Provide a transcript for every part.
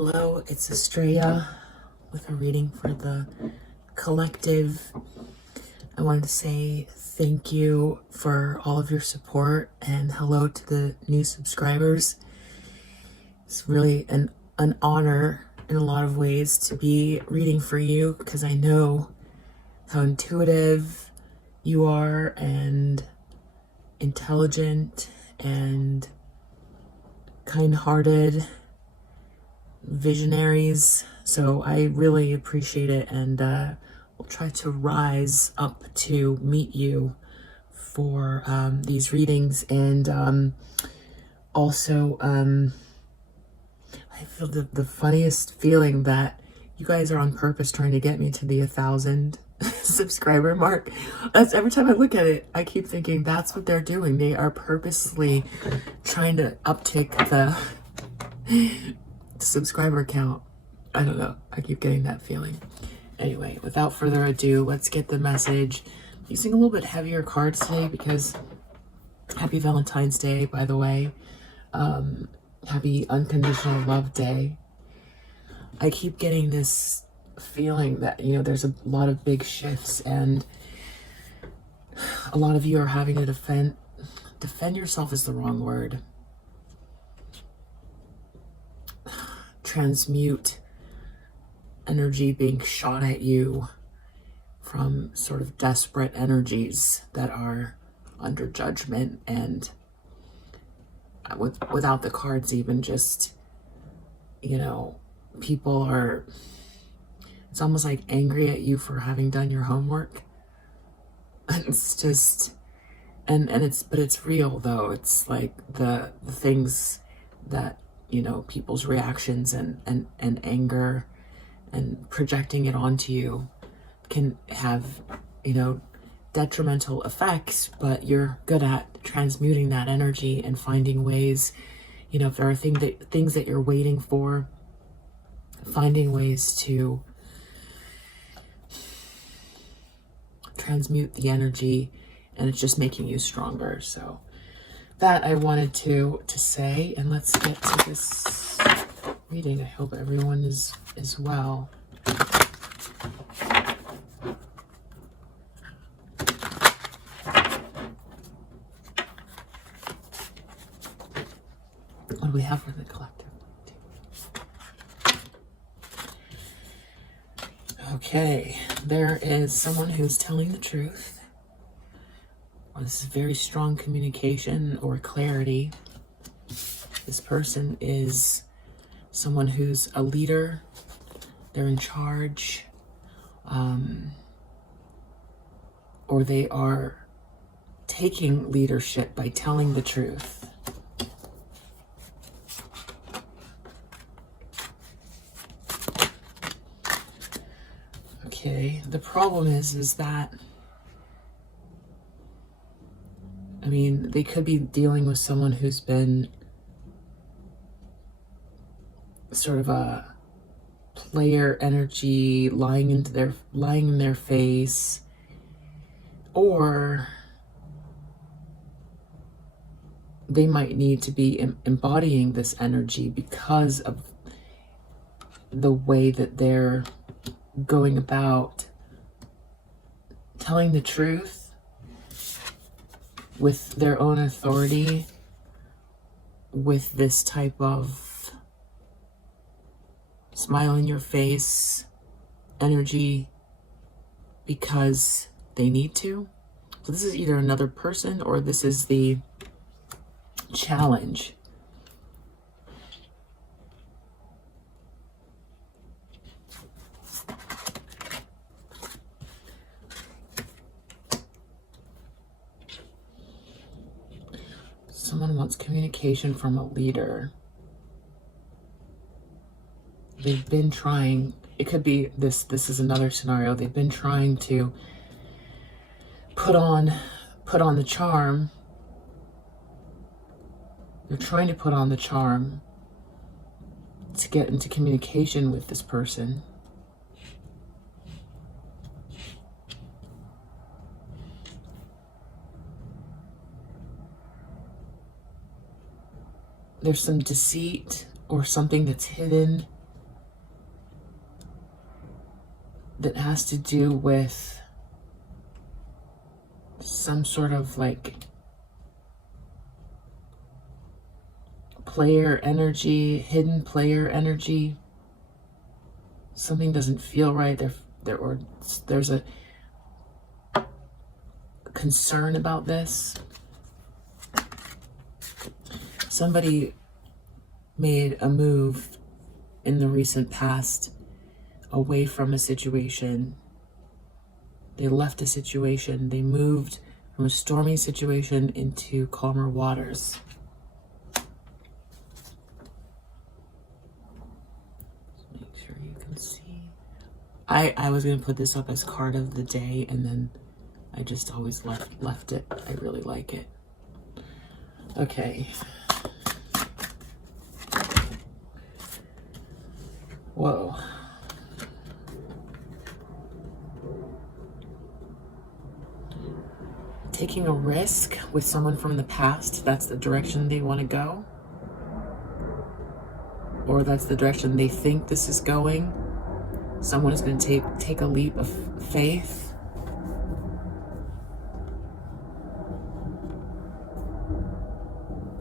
Hello, it's Estrella with a reading for the collective. I wanted to say thank you for all of your support and hello to the new subscribers. It's really an honor in a lot of ways to be reading for you because I know how intuitive you are and intelligent and kind-hearted visionaries, so I really appreciate it, and we'll try to rise up to meet you for these readings. And also I feel the funniest feeling that you guys are on purpose trying to get me to the 1,000 subscriber mark. That's every time I look at it, I keep thinking that's what they're doing. They are purposely trying to uptick the subscriber count. I don't know, I keep getting that feeling. Anyway, without further ado, let's get the message. I'm using a little bit heavier cards today because happy Valentine's Day, by the way. Happy Unconditional Love Day. I keep getting this feeling that, you know, there's a lot of big shifts and a lot of you are having to defend yourself is the wrong word. Transmute energy being shot at you from sort of desperate energies that are under judgment, and without the cards even, just, you know, people are, it's almost like angry at you for having done your homework. It's just, and it's real though. It's like the things that, you know, people's reactions and anger and projecting it onto you can have, you know, detrimental effects, but you're good at transmuting that energy and finding ways, you know, if there are things that you're waiting for, finding ways to transmute the energy, and it's just making you stronger. So that I wanted to say, and let's get to this reading. I hope everyone is well. What do we have for the collective? Okay, there is someone who's telling the truth. This is very strong communication or clarity. This person is someone who's a leader. They're in charge, or they are taking leadership by telling the truth. Okay, the problem is that, I mean, they could be dealing with someone who's been sort of a player energy, lying in their face, or they might need to be embodying this energy because of the way that they're going about telling the truth with their own authority, with this type of smile in your face energy because they need to. So this is either another person or this is the challenge. Someone wants communication from a leader. They've been trying, it could be this is another scenario. They've been trying to put on the charm. They're trying to put on the charm to get into communication with this person. There's some deceit or something that's hidden that has to do with some sort of like player energy, hidden player energy. Something doesn't feel right. There's a concern about this. Somebody made a move in the recent past away from a situation. They left a situation. They moved from a stormy situation into calmer waters. Make sure you can see. I was going to put this up as card of the day, and then I just always left it. I really like it. Okay. Whoa. Taking a risk with someone from the past, that's the direction they want to go. Or that's the direction they think this is going. Someone is going to take a leap of faith.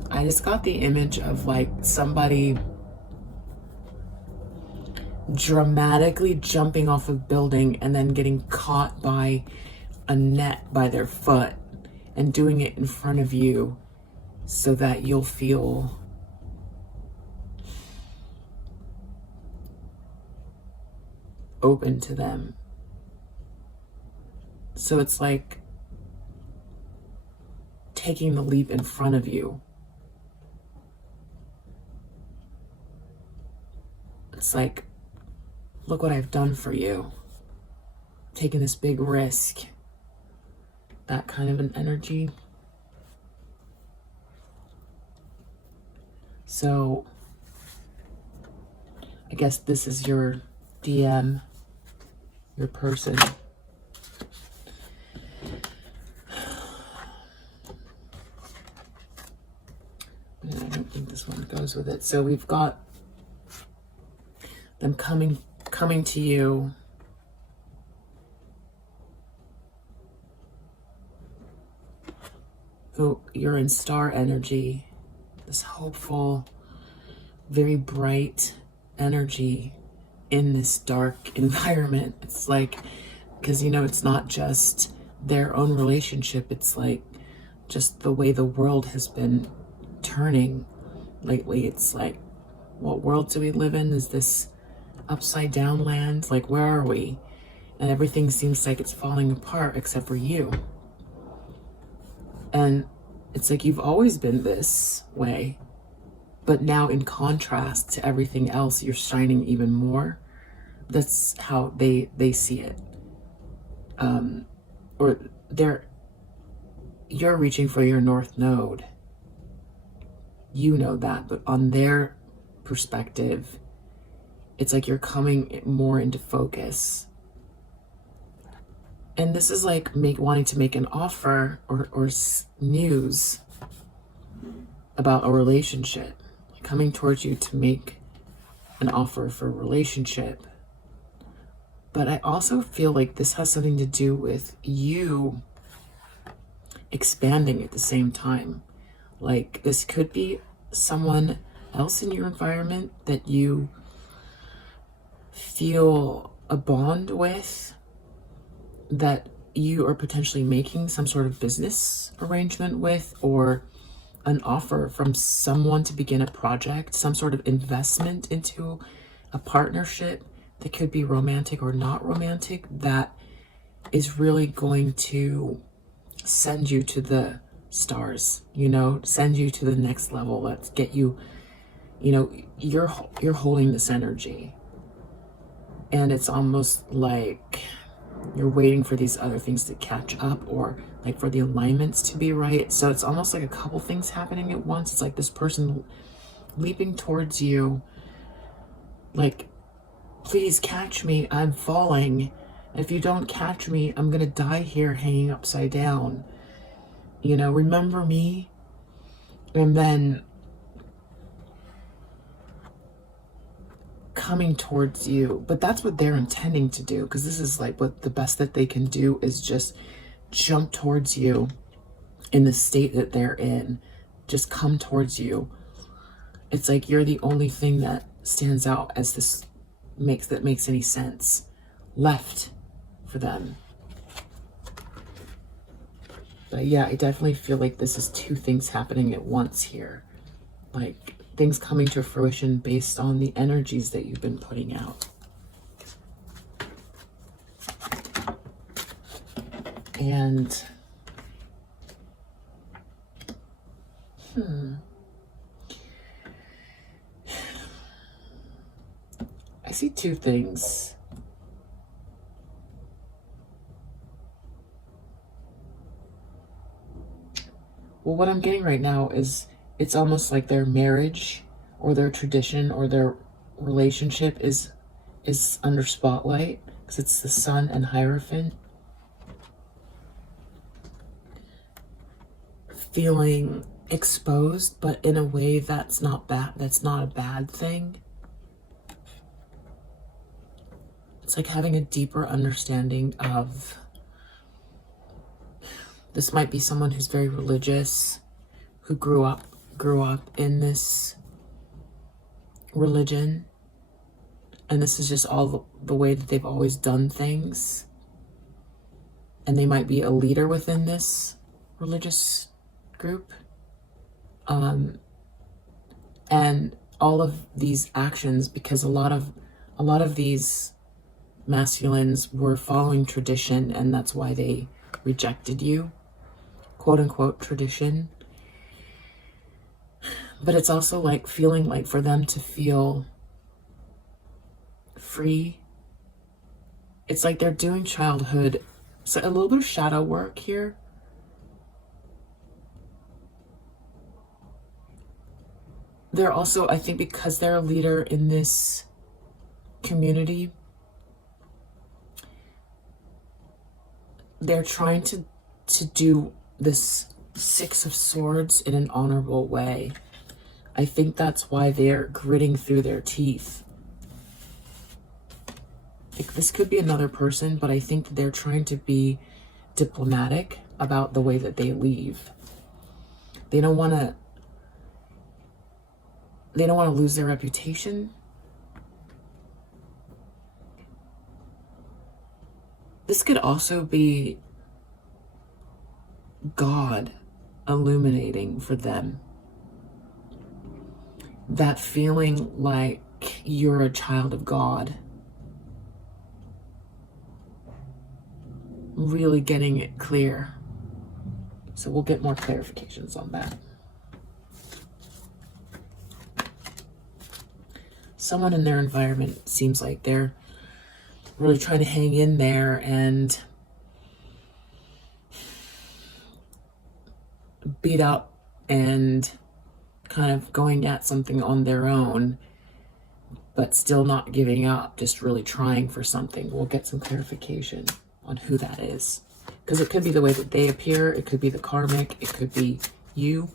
I just got the image of like somebody dramatically jumping off a building and then getting caught by a net by their foot and doing it in front of you so that you'll feel open to them. So it's like taking the leap in front of you. It's like, look what I've done for you. Taking this big risk. That kind of an energy. So I guess this is your DM, your person. And I don't think this one goes with it. So we've got them coming to you. Who you're in star energy, this hopeful, very bright energy in this dark environment. It's like, because you know, it's not just their own relationship, it's like just the way the world has been turning lately. It's like, what world do we live in? Is this upside down land? Like, where are we? And everything seems like it's falling apart except for you. And it's like you've always been this way, but now in contrast to everything else, you're shining even more. That's how they see it. Or you're reaching for your north node. You know that, but on their perspective, it's like you're coming more into focus. And this is like wanting to make an offer or news about a relationship. Like coming towards you to make an offer for a relationship. But I also feel like this has something to do with you expanding at the same time. Like this could be someone else in your environment that you feel a bond with, that you are potentially making some sort of business arrangement with, or an offer from someone to begin a project, some sort of investment into a partnership that could be romantic or not romantic, that is really going to send you to the stars, you know, send you to the next level. Let's get you, you know, you're holding this energy. And it's almost like you're waiting for these other things to catch up, or like for the alignments to be right. So it's almost like a couple things happening at once. It's like this person leaping towards you, like, please catch me, I'm falling. If you don't catch me, I'm gonna die here hanging upside down. You know, remember me? And then coming towards you, but that's what they're intending to do, because this is like what the best that they can do is just jump towards you in the state that they're in. Just come towards you. It's like you're the only thing that stands out as this makes any sense left for them. But yeah, I definitely feel like this is two things happening at once here. Like things coming to fruition based on the energies that you've been putting out. And I see two things. Well, what I'm getting right now is it's almost like their marriage or their tradition or their relationship is under spotlight, because it's the Sun and Hierophant. Feeling exposed, but in a way that's not bad. That's not a bad thing. It's like having a deeper understanding of, this might be someone who's very religious, who grew up in this religion, and this is just all the way that they've always done things, and they might be a leader within this religious group, and all of these actions, because a lot of these masculines were following tradition, and that's why they rejected you, quote unquote tradition. But it's also like feeling like for them to feel free, it's like they're doing childhood, so a little bit of shadow work here. They're also, I think, because they're a leader in this community, they're trying to do this Six of Swords in an honorable way. I think that's why they're gritting through their teeth. Like, this could be another person, but I think they're trying to be diplomatic about the way that they leave. They don't want to lose their reputation. This could also be God illuminating for them. That feeling like you're a child of God. Really getting it clear. So we'll get more clarifications on that. Someone in their environment seems like they're really trying to hang in there and beat up and kind of going at something on their own, but still not giving up, just really trying for something. We'll get some clarification on who that is, because it could be the way that they appear, it could be the karmic, it could be you.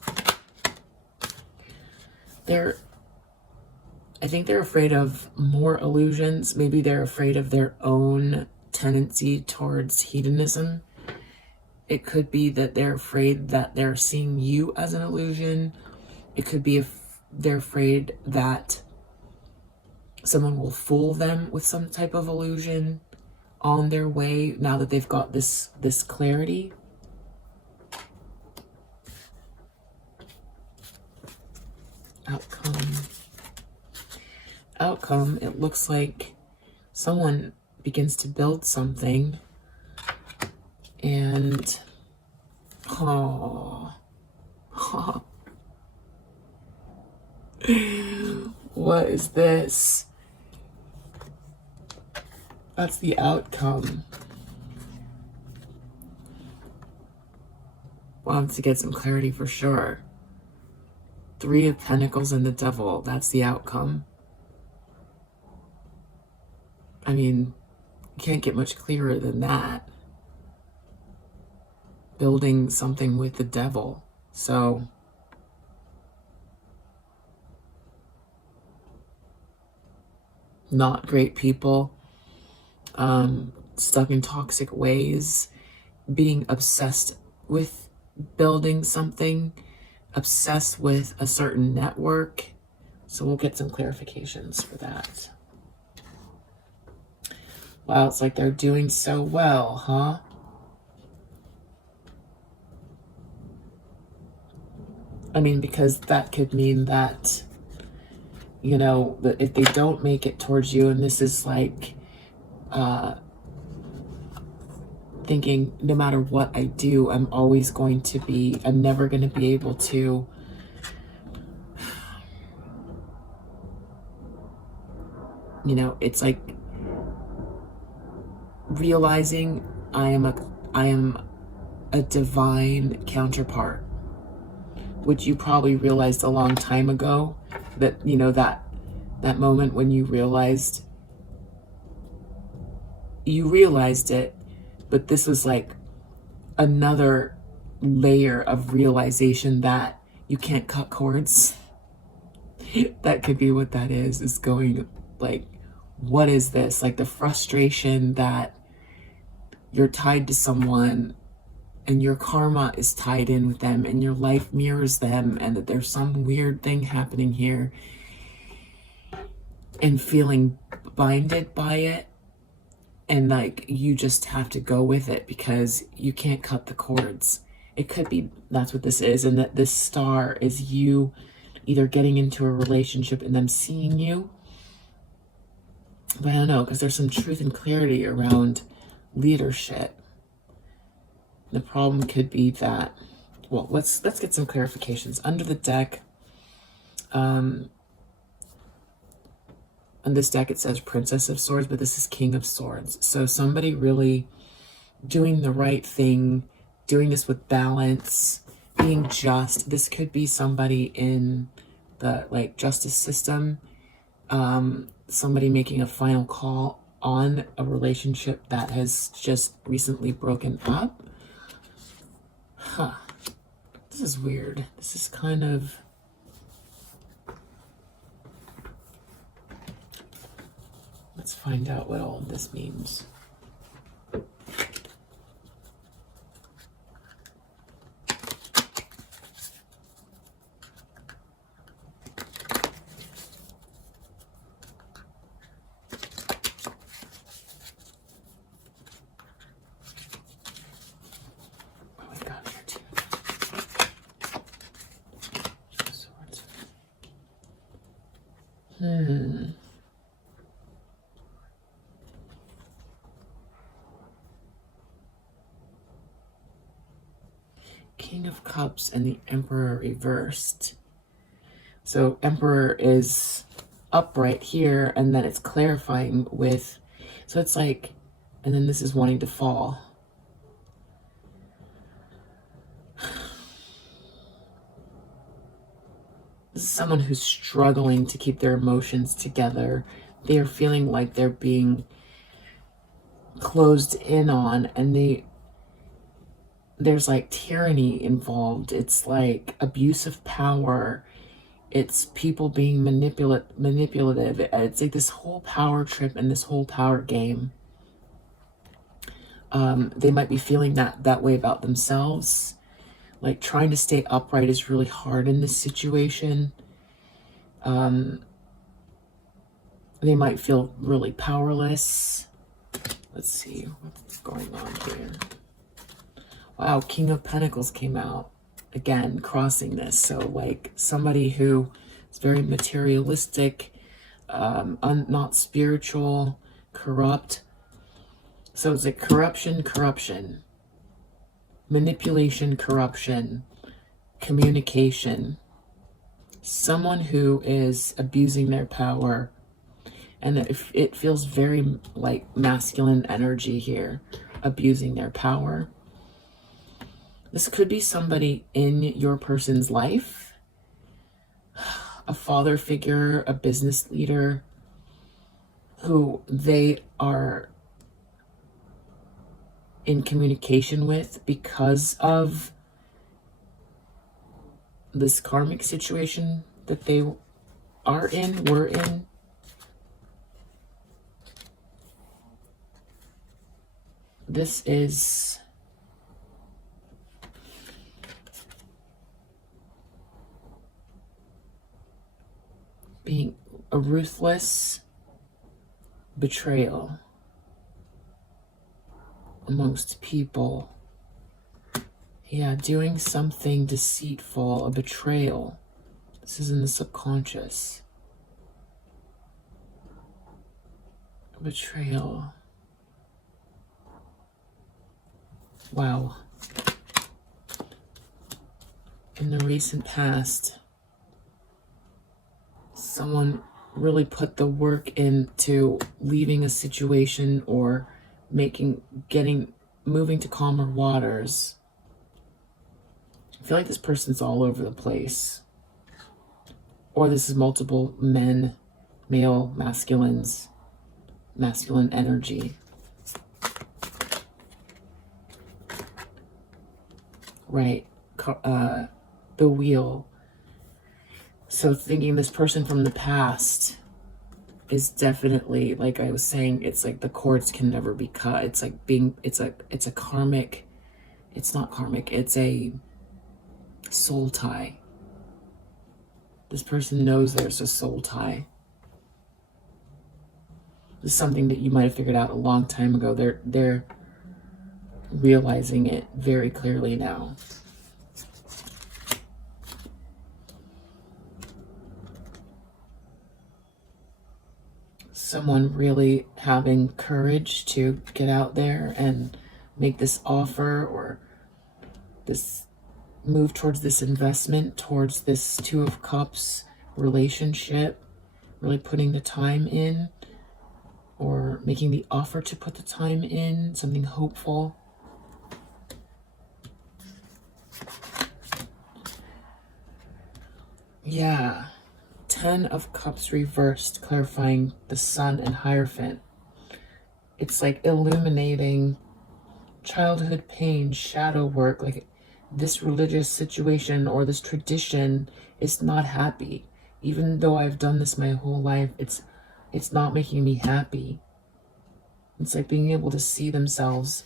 I think they're afraid of more illusions. Maybe they're afraid of their own tendency towards hedonism. It could be that they're afraid that they're seeing you as an illusion. It could be if they're afraid that someone will fool them with some type of illusion on their way now that they've got this clarity. Outcome, it looks like someone begins to build something, and what is this? That's the outcome. We'll have to get some clarity for sure. Three of Pentacles and the Devil, that's the outcome. I mean, you can't get much clearer than that. Building something with the devil. So not great people, stuck in toxic ways, being obsessed with building something, obsessed with a certain network. So we'll get some clarifications for that. Wow, it's like they're doing so well, huh? I mean, because that could mean that, you know, that if they don't make it towards you, and this is like thinking, no matter what I do, I'm never going to be able to you know, it's like realizing I am a divine counterpart, which you probably realized a long time ago, that, you know, that moment when you realized it, but this was like another layer of realization that you can't cut cords. That could be what that is going like, what is this? Like the frustration that you're tied to someone and your karma is tied in with them and your life mirrors them, and that there's some weird thing happening here, and feeling binded by it, and like you just have to go with it because you can't cut the cords. It could be that's what this is, and that this star is you either getting into a relationship and them seeing you. But I don't know, because there's some truth and clarity around leadership. The problem could be that, well, let's get some clarifications. Under the deck, on this deck it says Princess of Swords, but this is King of Swords. So somebody really doing the right thing, doing this with balance, being just. This could be somebody in the like justice system, somebody making a final call on a relationship that has just recently broken up. Huh. This is weird. This is kind of... Let's find out what all of this means. King of Cups and the Emperor reversed. So Emperor is upright here, and then it's clarifying with, so it's like, and then this is wanting to fall. This is someone who's struggling to keep their emotions together. They're feeling like they're being closed in on, and there's like tyranny involved. It's like abuse of power. It's people being manipulative. It's like this whole power trip and this whole power game. They might be feeling that way about themselves. Like trying to stay upright is really hard in this situation. They might feel really powerless. Let's see what's going on here. Wow, King of Pentacles came out. Again, crossing this. So like somebody who is very materialistic, not spiritual, corrupt. So it's like corruption, manipulation, corruption, communication. Someone who is abusing their power, and it feels very like masculine energy here, abusing their power. This could be somebody in your person's life, a father figure, a business leader, who they are in communication with because of this karmic situation that they are in, were in. this is being a ruthless betrayal amongst people. Yeah, doing something deceitful, a betrayal. This is in the subconscious. A betrayal. Wow. In the recent past, someone really put the work into leaving a situation or moving to calmer waters. I feel like this person's all over the place. Or this is multiple men, male, masculine energy. Right. The wheel. So thinking this person from the past is definitely, like I was saying, it's like the cords can never be cut. It's like it's a karmic, it's not karmic, it's a soul tie. This person knows there's a soul tie. This is something that you might have figured out a long time ago. They're realizing it very clearly now. Someone really having courage to get out there and make this offer or this move towards this investment, towards this Two of Cups relationship, really putting the time in or making the offer to put the time in, something hopeful. Yeah. 10 of Cups reversed, clarifying the Sun and Hierophant. It's like illuminating childhood pain, shadow work, like this religious situation or this tradition is not happy. Even though I've done this my whole life, it's not making me happy. It's like being able to see themselves.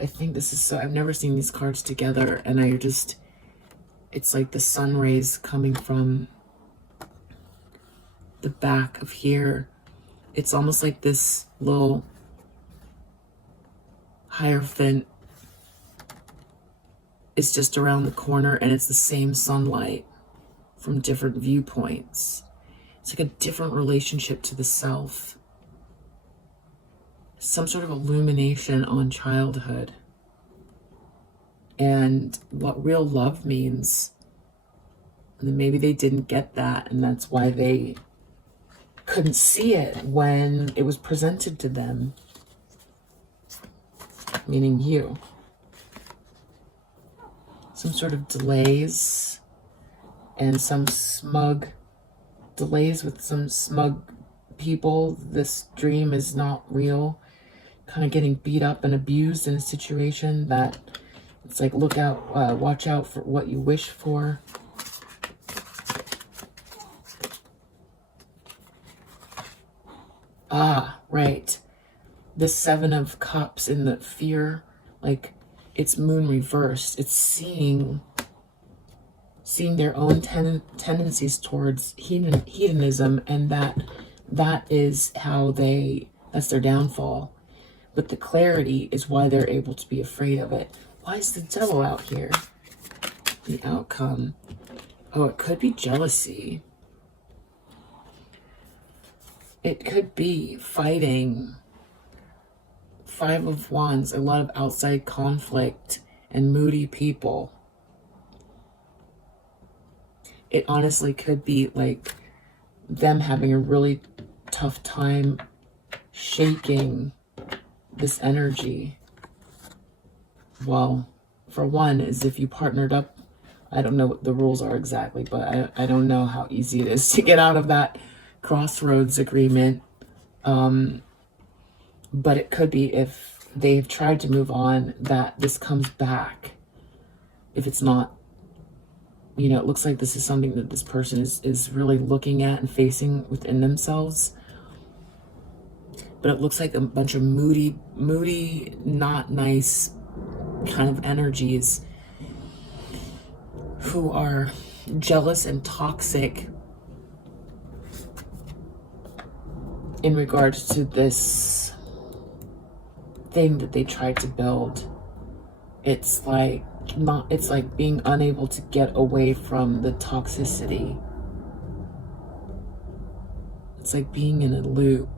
I think this is so, I've never seen these cards together, and it's like the sun rays coming from the back of here. It's almost like this little Hierophant is just around the corner, and it's the same sunlight from different viewpoints. It's like a different relationship to the self. Some sort of illumination on childhood. And what real love means. And maybe they didn't get that, and that's why they couldn't see it when it was presented to them. Meaning you. Some sort of delays and some smug delays with some smug people. This dream is not real. Kind of getting beat up and abused in a situation that it's like, look out, watch out for what you wish for. Ah, right. The 7 of Cups in the fear, like it's moon reversed. It's seeing their own tendencies towards hedonism, and that is how that's their downfall. But the clarity is why they're able to be afraid of it. Why is the devil out here? The outcome. Oh, it could be jealousy. It could be fighting. 5 of Wands, a lot of outside conflict and moody people. It honestly could be like them having a really tough time shaking this energy. Well, for one, is if you partnered up, I don't know what the rules are exactly, but I don't know how easy it is to get out of that crossroads agreement. But it could be if they've tried to move on, that this comes back. If it's not, it looks like this is something that this person is really looking at and facing within themselves. but it looks like a bunch of moody, not nice kind of energies who are jealous and toxic in regards to this thing that they tried to build. It's like being unable to get away from the toxicity. It's like being in a loop.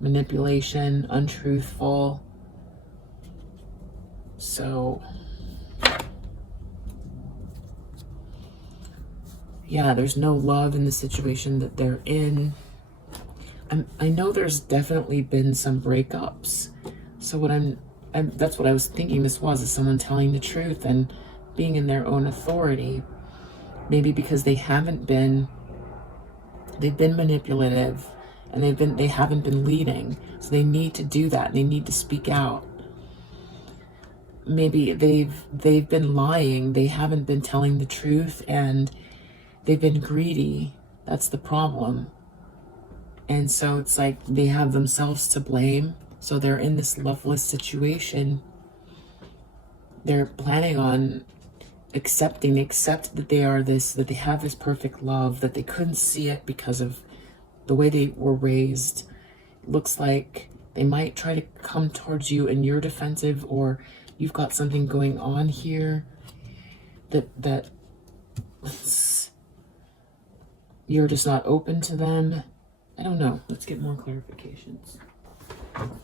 Manipulation, untruthful. So, yeah, there's no love in the situation that they're in. I know there's definitely been some breakups. So that's what I was thinking this was, is someone telling the truth and being in their own authority. Maybe because they've been manipulative, and they haven't been leading. So they need to do that. They need to speak out. Maybe they've been lying. They haven't been telling the truth, and they've been greedy. That's the problem. And so it's like they have themselves to blame. So they're in this loveless situation. They're planning on accept that they are this, that they have this perfect love, that they couldn't see it because of the way they were raised. It looks like they might try to come towards you and you're defensive, or you've got something going on here that you're just not open to them. I don't know. Let's get more clarifications. What's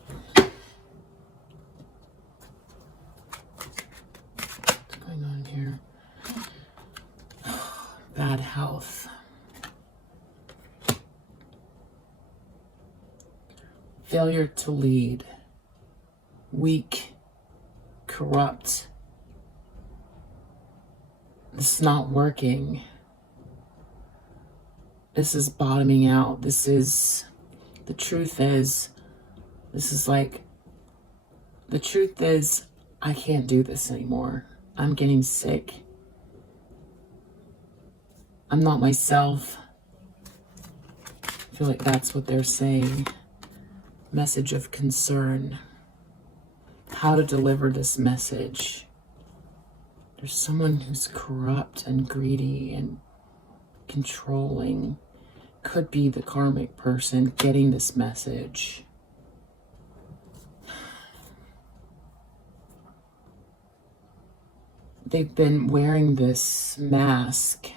going on here? Bad health. Failure to lead. Weak. Corrupt. This is not working. This is bottoming out. The truth is, I can't do this anymore. I'm getting sick. I'm not myself. I feel like that's what they're saying. Message of concern. How to deliver this message. There's someone who's corrupt and greedy and controlling. Could be the karmic person getting this message. They've been wearing this mask.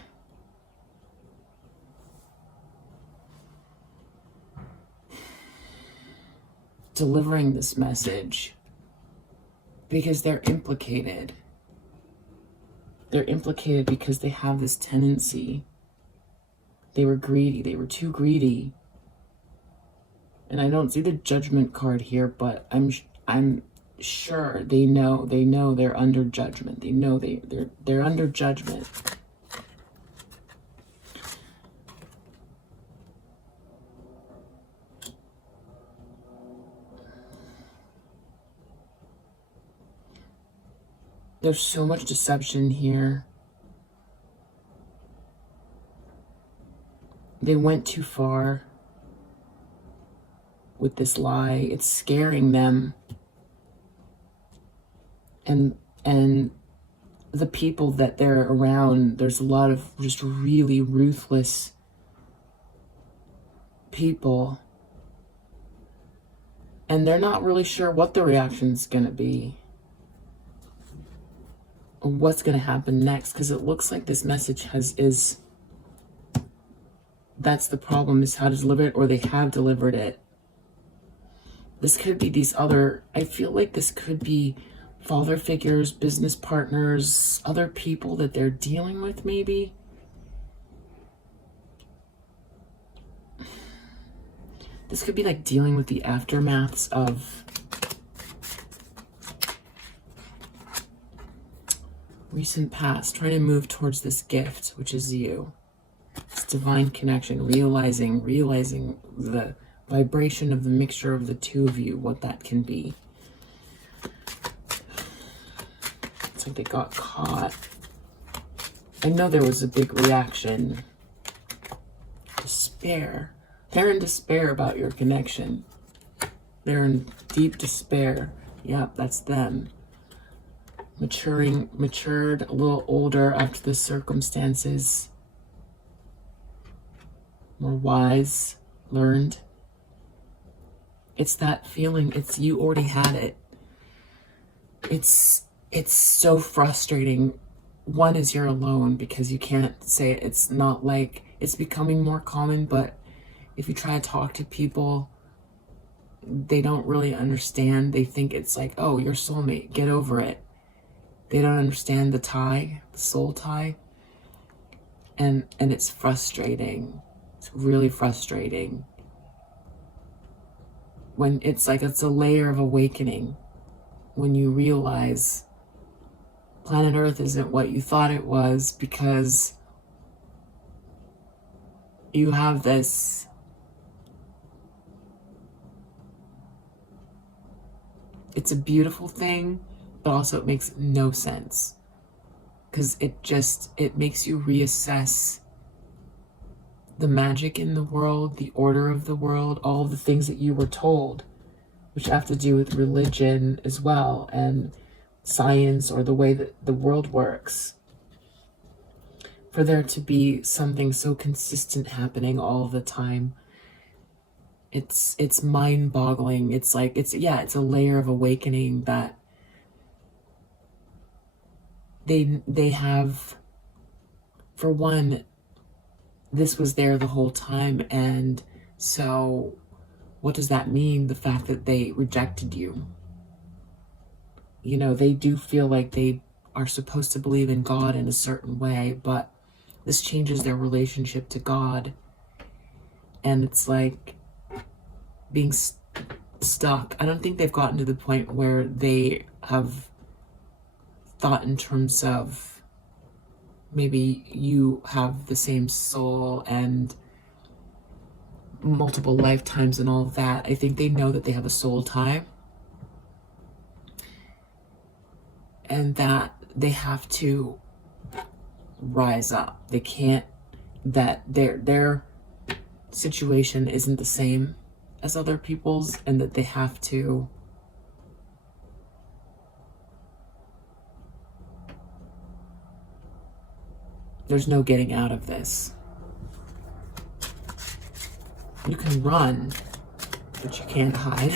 Delivering this message because they're implicated. They're implicated because they have this tendency. They were greedy. They were too greedy. And I don't see the judgment card here, but I'm sure they know they're under judgment. They know they're under judgment. There's so much deception here. They went too far with this lie. It's scaring them. And the people that they're around, there's a lot of just really ruthless people. And they're not really sure what the reaction's going to be. Or what's going to happen next. Because it looks like this message that's the problem, is how to deliver it, or they have delivered it. This could be I feel like this could be father figures, business partners, other people that they're dealing with maybe. This could be like dealing with the aftermaths of recent past, trying to move towards this gift, which is you. It's divine connection, realizing the vibration of the mixture of the two of you, what that can be. It's like they got caught. I know there was a big reaction. despair. They're in despair about your connection. They're in deep despair. Yep, that's them. Matured, a little older after the circumstances. More wise, learned. It's that feeling, it's you already had it. It's so frustrating. One is you're alone because you can't say it. It's not like it's becoming more common, but if you try to talk to people, they don't really understand. They think it's like, oh, your soulmate, get over it. They don't understand the tie, the soul tie. And it's frustrating. It's really frustrating. When it's like, it's a layer of awakening. When you realize planet Earth isn't what you thought it was, because you have this it's a beautiful thing, but also it makes no sense, because it makes you reassess the magic in the world, the order of the world, all the things that you were told, which have to do with religion as well, and science, or the way that the world works. For there to be something so consistent happening all the time, it's mind-boggling. It's like, it's a layer of awakening that they have. For one, this was there the whole time, and so what does that mean? The fact that they rejected you. You know, they do feel like they are supposed to believe in God in a certain way, but this changes their relationship to God. And it's like being stuck. I don't think they've gotten to the point where they have thought in terms of maybe you have the same soul and multiple lifetimes and all of that. I think they know that they have a soul tie, and that they have to rise up. They can't, that their situation isn't the same as other people's, and that they have to there's no getting out of this. You can run, but you can't hide.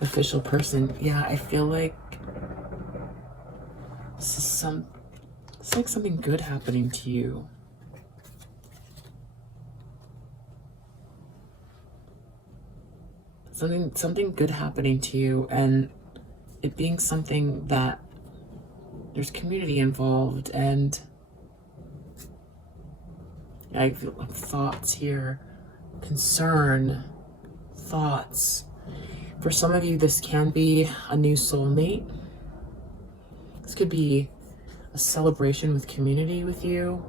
Official person. Yeah, I feel like it's like something good happening to you. Something good happening to you, and it being something that there's community involved, and I feel like thoughts here, concern, thoughts. For some of you, this can be a new soulmate. This could be a celebration with community with you.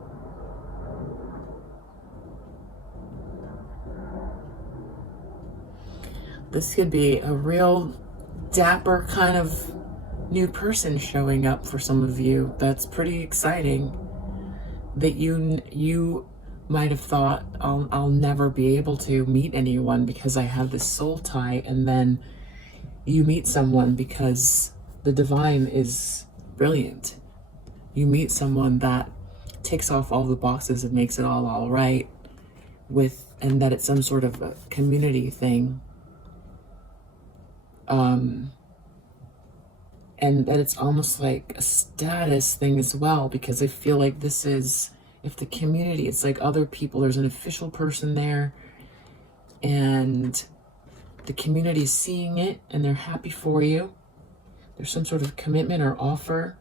This could be a real dapper kind of new person showing up for some of you. That's pretty exciting. That you might have thought, I'll never be able to meet anyone because I have this soul tie, and then you meet someone because the divine is brilliant. You meet someone that ticks off all the boxes and makes it all right, and that it's some sort of a community thing. And that it's almost like a status thing as well, because I feel like this is, if the community, it's like other people, there's an official person there, and the community is seeing it and they're happy for you. There's some sort of commitment or offer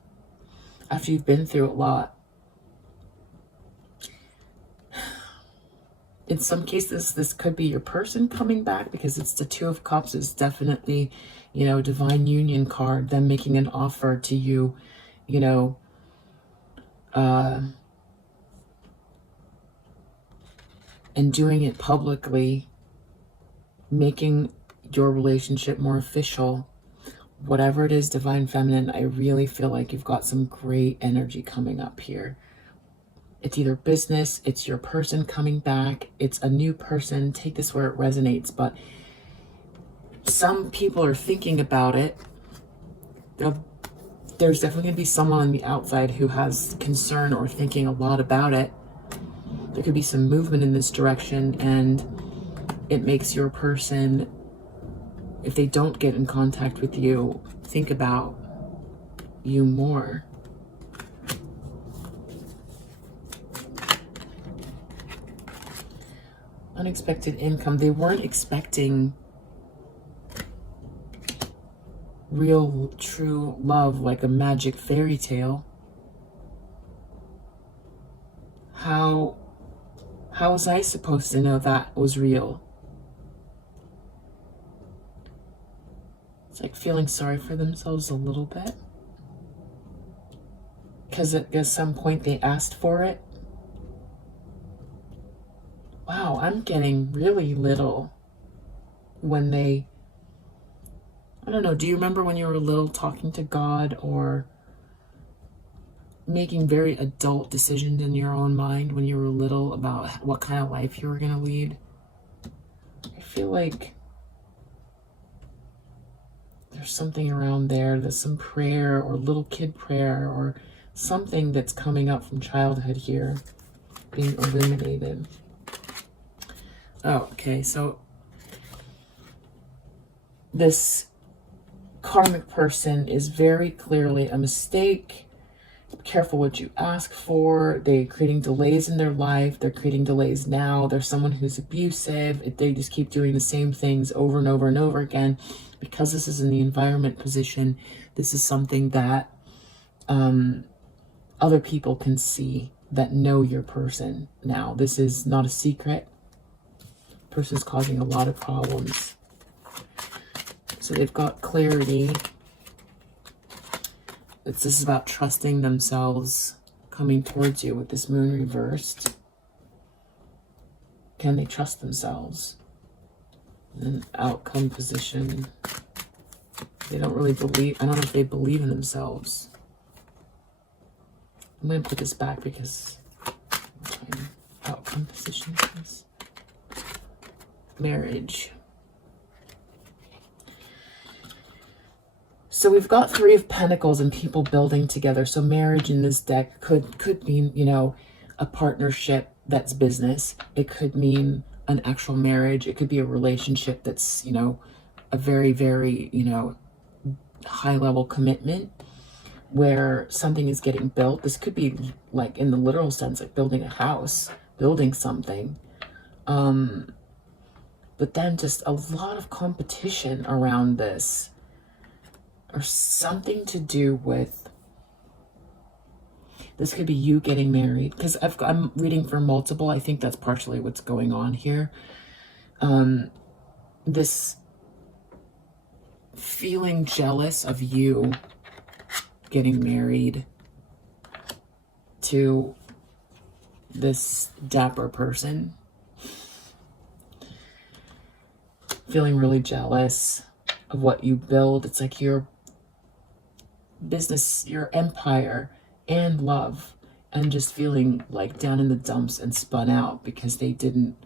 after you've been through a lot. In some cases, this could be your person coming back, because it's the Two of Cups is definitely, divine union card, them making an offer to you, and doing it publicly, making your relationship more official. Whatever it is, divine feminine, I really feel like you've got some great energy coming up here. It's either business, it's your person coming back, it's a new person. Take this where it resonates, but some people are thinking about it. There's definitely going to be someone on the outside who has concern or thinking a lot about it. There could be some movement in this direction, and it makes your person, if they don't get in contact with you, think about you more. Unexpected income. They weren't expecting real, true love like a magic fairy tale. How was I supposed to know that was real? It's like feeling sorry for themselves a little bit. Because at some point they asked for it. Wow, I'm getting really little when they, I don't know, do you remember when you were little talking to God or making very adult decisions in your own mind when you were little about what kind of life you were going to lead? I feel like there's something around there. There's some prayer or little kid prayer or something that's coming up from childhood here being illuminated. Oh, okay, so this karmic person is very clearly a mistake. Be careful what you ask for. They're creating delays in their life. They're creating delays now. There's someone who's abusive. If they just keep doing the same things over and over and over again, because this is in the environment position, this is something that other people can see that know your person now. This is not a secret. Person's causing a lot of problems. So they've got clarity. This is about trusting themselves coming towards you with this moon reversed. Can they trust themselves? And outcome position. They don't really believe, I don't know if they believe in themselves. I'm going to put this back because outcome position is marriage. So we've got Three of Pentacles and people building together. So marriage in this deck could mean, you know, a partnership that's business. It could mean an actual marriage. It could be a relationship that's, you know, a very, very, you know, high level commitment where something is getting built. This could be like in the literal sense, like building a house, building something. But then just a lot of competition around this, or something to do with, this could be you getting married, because I'm reading for multiple. I think that's partially what's going on here. This feeling jealous of you getting married to this dapper person. Feeling really jealous of what you build. It's like your business, your empire, and love, and just feeling like down in the dumps and spun out because they didn't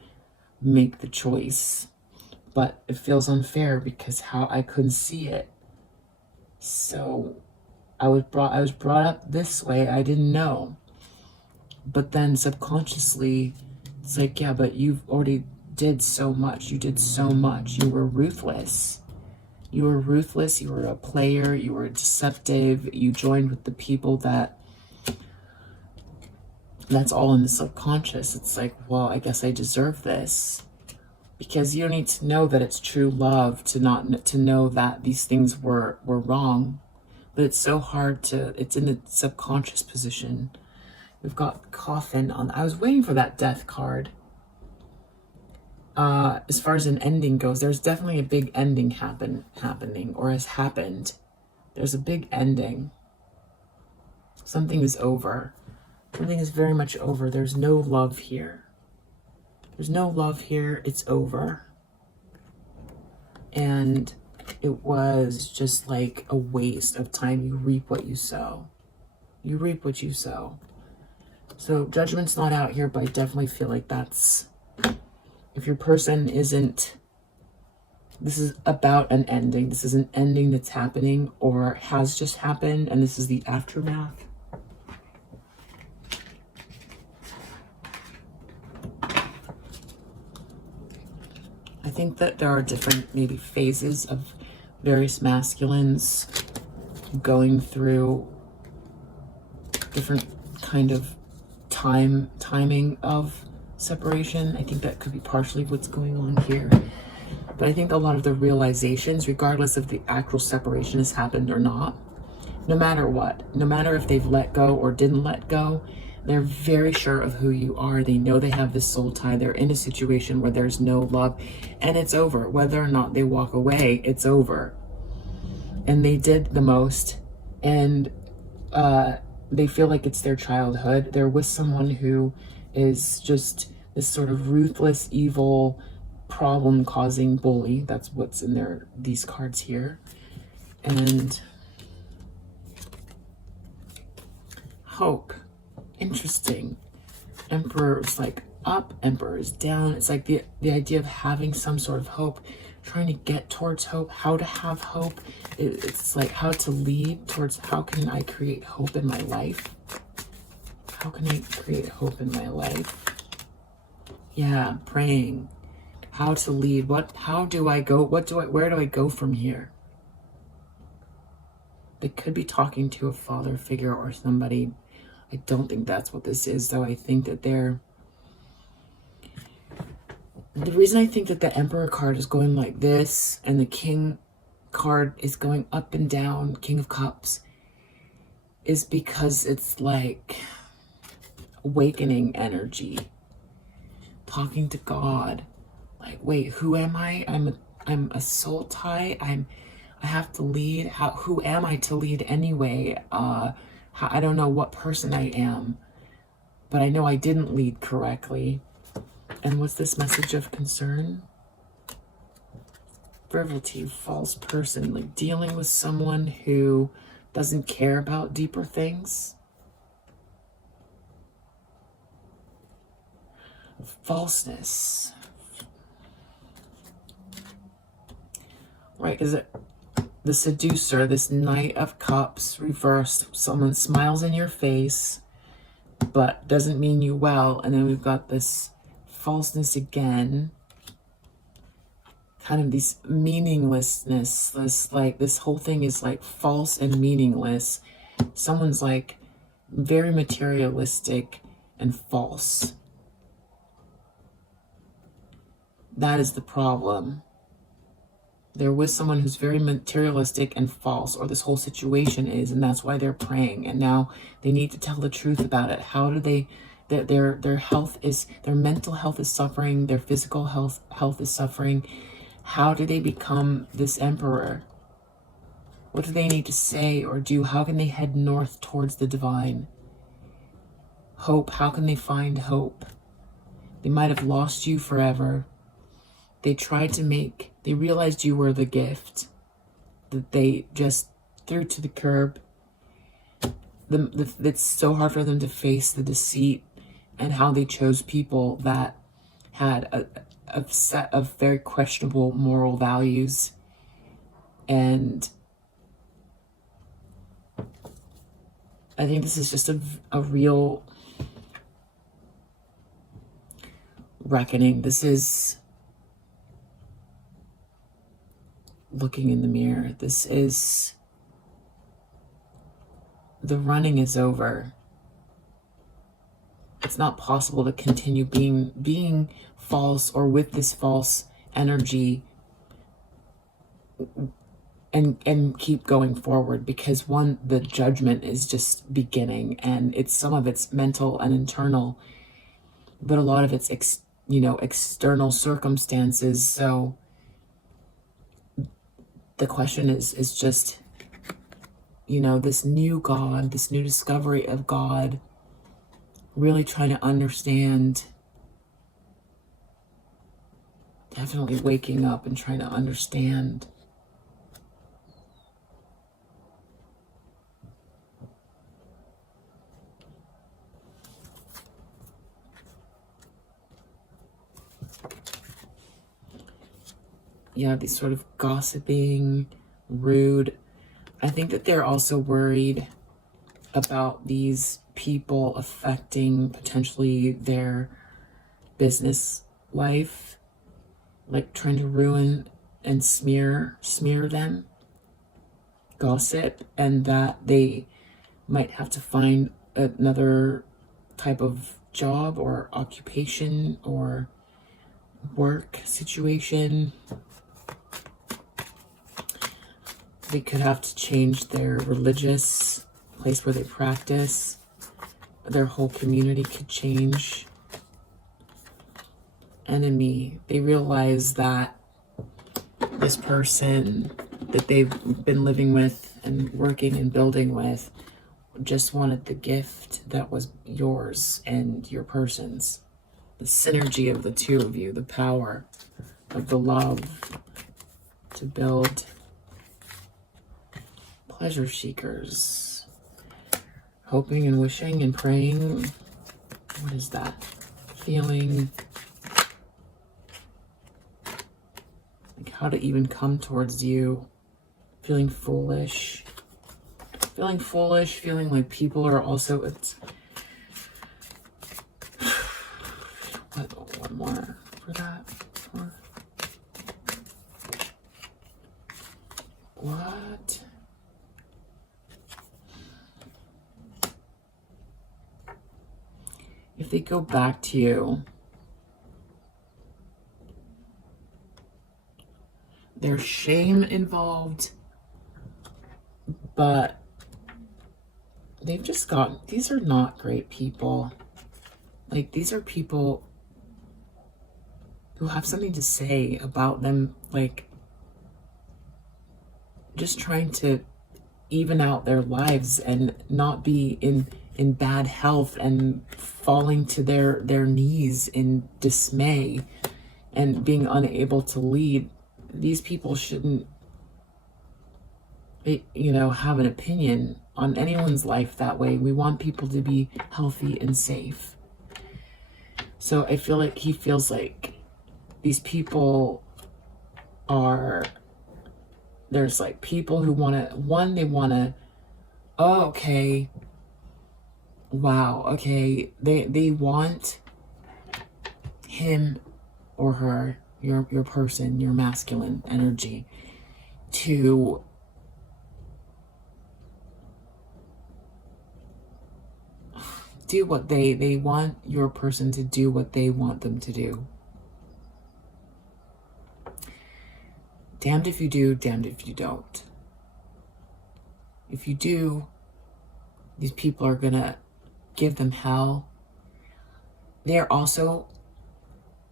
make the choice. But it feels unfair because how I couldn't see it. So I was brought up this way. I didn't know. But then subconsciously, it's like, yeah, but you've already did so much. You did so much. You were ruthless. You were ruthless. You were a player. You were deceptive. You joined with the people that's all in the subconscious. It's like, well, I guess I deserve this. Because you don't need to know that it's true love to know that these things were wrong. But it's so hard it's in the subconscious position. We've got coffin on. I was waiting for that death card. As far as an ending goes, there's definitely a big ending happening, or has happened. There's a big ending. Something is over. Something is very much over. There's no love here. There's no love here. It's over. And it was just like a waste of time. You reap what you sow. You reap what you sow. So judgment's not out here, but I definitely feel like that's, if your person isn't, this is about an ending. This is an ending that's happening or has just happened, and this is the aftermath. I think that there are different maybe phases of various masculines going through different kind of timing of separation. I think that could be partially what's going on here. But I think a lot of the realizations, regardless if the actual separation has happened or not, no matter what, no matter if they've let go or didn't let go, they're very sure of who you are. They know they have this soul tie. They're in a situation where there's no love and it's over. Whether or not they walk away, it's over. And they did the most, and they feel like it's their childhood. They're with someone who is just this sort of ruthless, evil, problem-causing bully. That's what's in these cards here. And hope. Interesting. Emperor's like up, Emperor's down. It's like the idea of having some sort of hope, trying to get towards hope, how to have hope. It's like how to lead towards, how can I create hope in my life? How can I create hope in my life? Yeah, praying. How to lead. How do I go? Where do I go from here? They could be talking to a father figure or somebody. I don't think that's what this is, though. I think that the reason I think that the Emperor card is going like this and the King card is going up and down, King of Cups, is because it's like awakening energy, talking to God. Like, wait, who am I? I'm a soul tie. I have to lead. Who am I to lead anyway? I don't know what person I am, but I know I didn't lead correctly. And what's this message of concern? Frivolity, false person, like dealing with someone who doesn't care about deeper things. Falseness. Right, is it the seducer, this Knight of Cups reversed? Someone smiles in your face, but doesn't mean you well. And then we've got this falseness again. Kind of this meaninglessness. This whole thing is like false and meaningless. Someone's like very materialistic and false. That is the problem. They're with someone who's very materialistic and false, or this whole situation is, and that's why they're praying. And now they need to tell the truth about it. How do they, their health is, their mental health is suffering, their physical health is suffering. How do they become this Emperor? What do they need to say or do? How can they head north towards the divine? Hope, how can they find hope? They might have lost you forever. They tried to they realized you were the gift that they just threw to the curb. It's so hard for them to face the deceit and how they chose people that had a set of very questionable moral values. And I think this is just a real reckoning. This is looking in the mirror. This is, the running is over. It's not possible to continue being false or with this false energy and keep going forward, because one, the judgment is just beginning, and some of it's mental and internal, but a lot of it's external circumstances. So the question is just, this new God, this new discovery of God, really trying to understand, definitely waking up and trying to understand. yeah, these sort of gossiping, rude. I think that they're also worried about these people affecting potentially their business life, like trying to ruin and smear them, gossip, and that they might have to find another type of job or occupation or work situation. They could have to change their religious place where they practice. Their whole community could change. Enemy, they realize that this person that they've been living with and working and building with just wanted the gift that was yours and your person's. The synergy of the two of you, the power of the love to build. Pleasure seekers, hoping and wishing and praying. What is that? Feeling like how to even come towards you. Feeling foolish. Feeling like people are also, one more for that. What? If they go back to you, there's shame involved, but they've just got, these are not great people. Like, these are people who have something to say about them, like, just trying to even out their lives and not be in bad health and falling to their knees in dismay and being unable to lead. These people shouldn't, have an opinion on anyone's life that way. We want people to be healthy and safe. So I feel like he feels like these people are, there's like people who want to, they want to, oh, okay, wow, okay, they want him or her, your person, your masculine energy, to do what they want your person to do what they want them to do. Damned if you do, damned if you don't. If you do, these people are gonna give them hell. They're also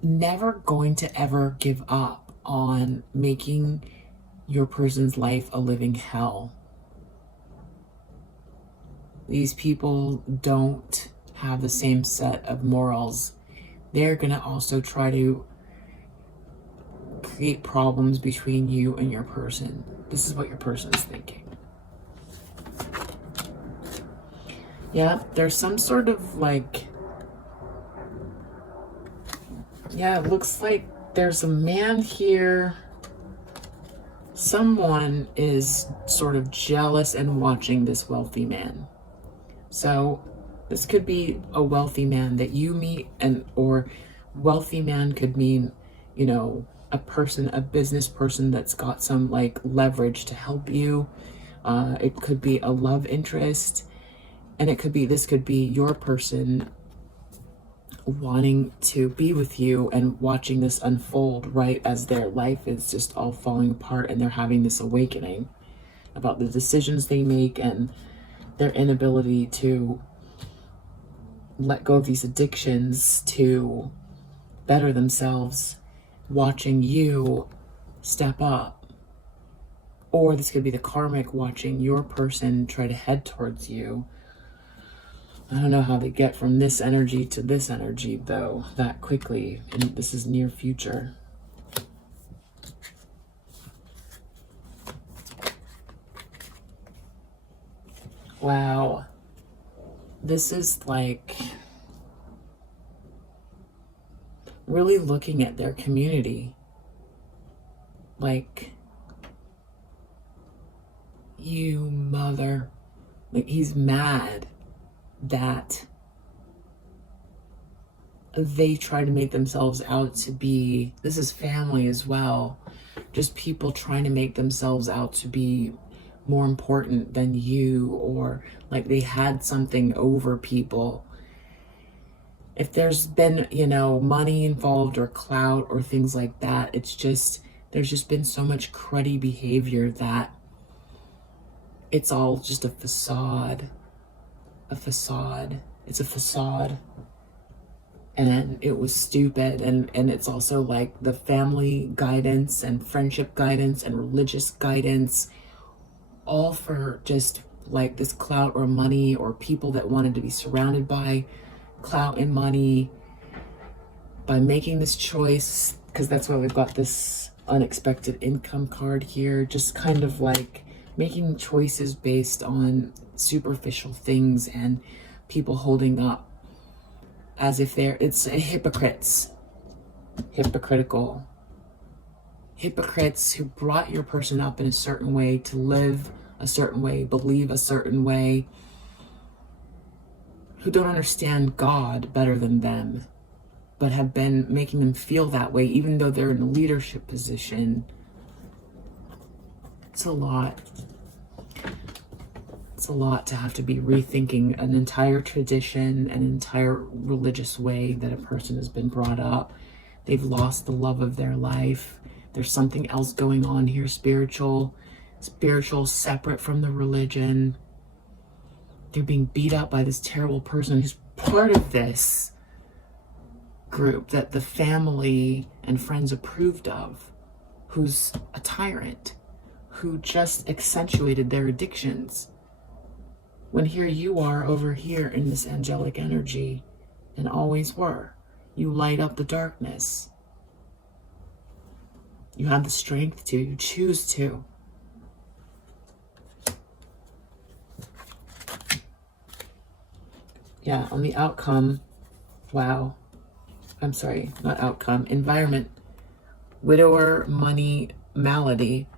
never going to ever give up on making your person's life a living hell. These people don't have the same set of morals. They're gonna also try to create problems between you and your person. This is what your person is thinking. Yeah, there's some sort of like, yeah, it looks like there's a man here. Someone is sort of jealous and watching this wealthy man. So this could be a wealthy man that you meet, or wealthy man could mean, a person, a business person that's got some like leverage to help you. It could be a love interest, and this could be your person wanting to be with you and watching this unfold right as their life is just all falling apart, and they're having this awakening about the decisions they make and their inability to let go of these addictions to better themselves, watching you step up. Or this could be the karmic watching your person try to head towards you. I don't know how they get from this energy to this energy, though, that quickly. And this is near future. Wow. This is like really looking at their community. Like, you mother. Like, he's mad that they try to make themselves out to be, this is family as well, just people trying to make themselves out to be more important than you, or like they had something over people. If there's been, you know, money involved or clout or things like that, it's just, there's just been so much cruddy behavior that it's all just a facade. A facade. It's a facade. And it was stupid. And it's also like the family guidance and friendship guidance and religious guidance, all for just like this clout or money, or people that wanted to be surrounded by clout and money, by making this choice, because that's why we've got this unexpected income card here, just kind of like making choices based on superficial things and people holding up as if it's hypocrites, hypocritical hypocrites who brought your person up in a certain way to live a certain way, believe a certain way, who don't understand God better than them, but have been making them feel that way even though they're in a leadership position. It's a lot. It's a lot to have to be rethinking an entire tradition, an entire religious way that a person has been brought up. They've lost the love of their life. There's something else going on here, spiritual, separate from the religion. They're being beat up by this terrible person who's part of this group that the family and friends approved of, who's a tyrant, who just accentuated their addictions. When here you are over here in this angelic energy, and always were. You light up the darkness. You have the strength to, you choose to. Yeah, on the outcome, wow. I'm sorry, not outcome, environment. Widower, money, malady.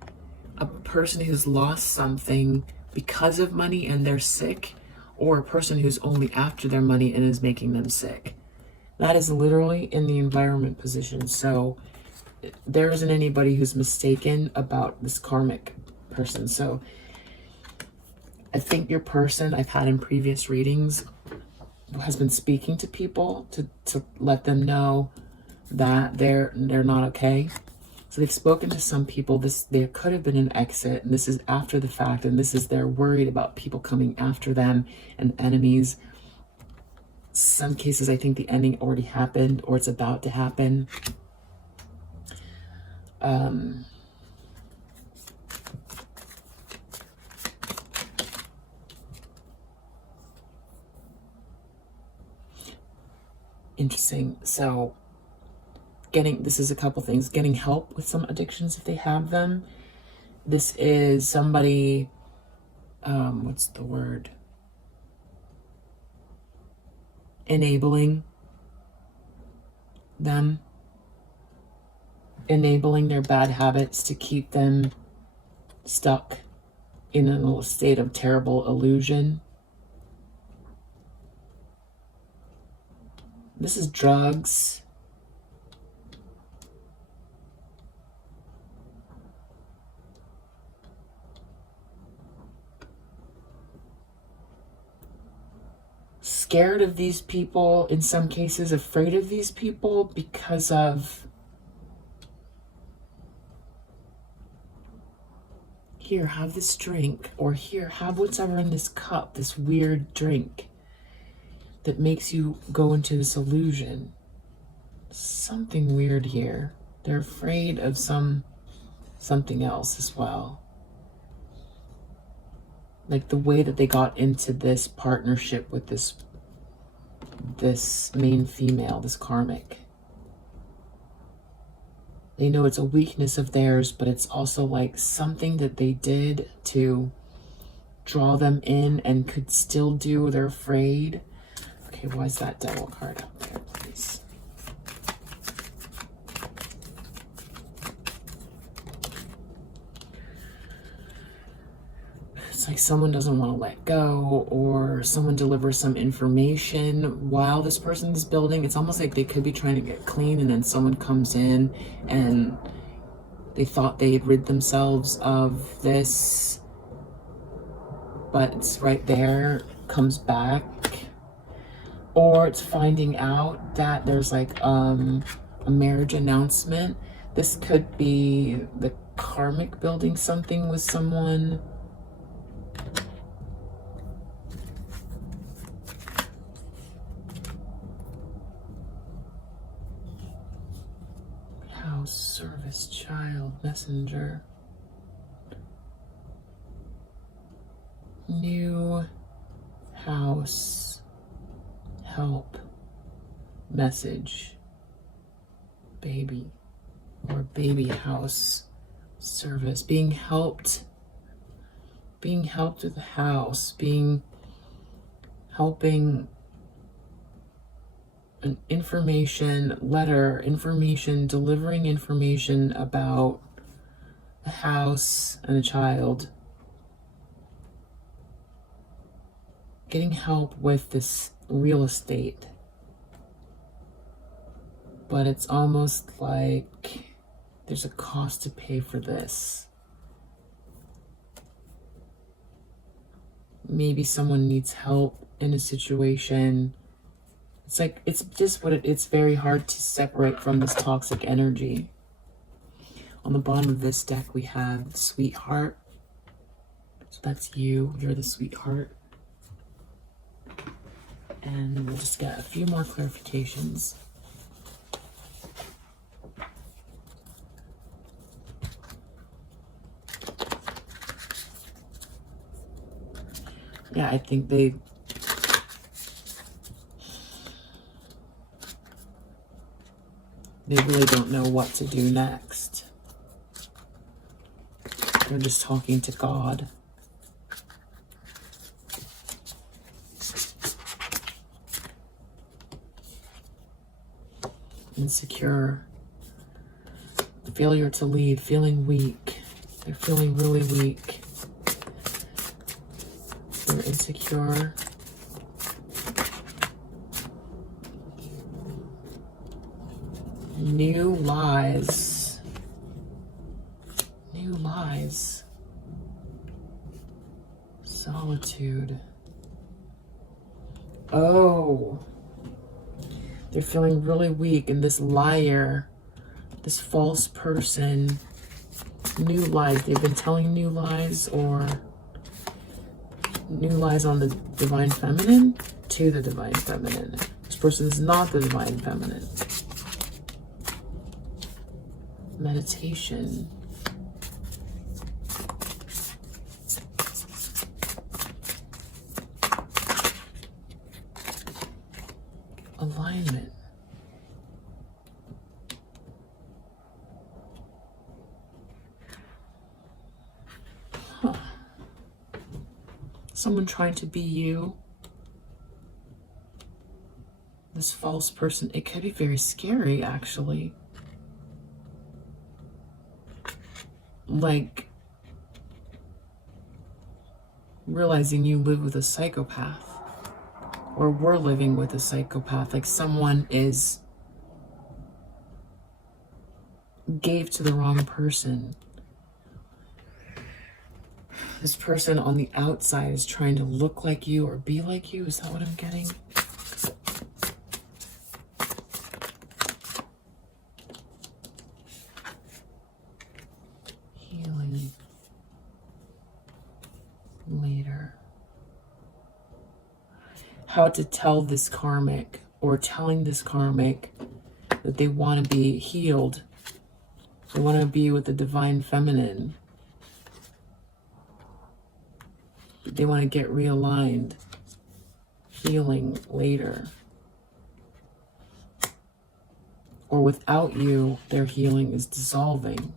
A person who's lost something because of money and they're sick, or a person who's only after their money and is making them sick. That is literally in the environment position. So there isn't anybody who's mistaken about this karmic person. So I think your person I've had in previous readings has been speaking to people to let them know that they're not okay. So they've spoken to some people. There could have been an exit, and this is after the fact, and this is they're worried about people coming after them and enemies. Some cases I think the ending already happened or it's about to happen. Interesting. So this is a couple things. Getting help with some addictions if they have them. This is somebody, what's the word? Enabling them. Enabling their bad habits to keep them stuck in a state of terrible illusion. This is drugs. Scared of these people, in some cases afraid of these people because of, here, have this drink, or here, have what's ever in this cup, this weird drink that makes you go into this illusion. Something weird here. They're afraid of something else as well. Like the way that they got into this partnership with this main female, this karmic. They know it's a weakness of theirs, but it's also like something that they did to draw them in and could still do. They're afraid. Okay, why is that devil card up there, please? like someone doesn't want to let go, or someone delivers some information while this person's building. It's almost like they could be trying to get clean, and then someone comes in and they thought they had rid themselves of this, but it's right there, comes back. Or it's finding out that there's like a marriage announcement. This could be the Karmic building something with someone. House, service, child, messenger. New house, help, message, baby, or baby house, service, being helped with the house, helping an information, letter, information, delivering information about a house and a child. Getting help with this real estate. But it's almost like there's a cost to pay for this. Maybe someone needs help in a situation. It's like, it's just it's very hard to separate from this toxic energy. On the bottom of this deck, we have sweetheart. So that's you. You're the sweetheart. And we'll just get a few more clarifications. Yeah, I think they really don't know what to do next. They're just talking to God. Insecure, failure to lead, feeling weak. They're feeling really weak. They're insecure. New lies. New lies. Solitude. Oh. They're feeling really weak, and this liar, this false person, new lies. They've been telling new lies, or new lies on the divine feminine to the divine feminine. This person is not the divine feminine. Meditation. Alignment. Huh. Someone trying to be you. This false person. It could be very scary, actually. Like realizing you live with a psychopath. Or we're living with a psychopath, like someone gave to the wrong person. This person on the outside is trying to look like you or be like you. Is that what I'm getting? Healing later. How to tell this karmic, or telling this karmic that they want to be healed. They want to be with the divine feminine. They want to get realigned. Healing later. Or without you, their healing is dissolving.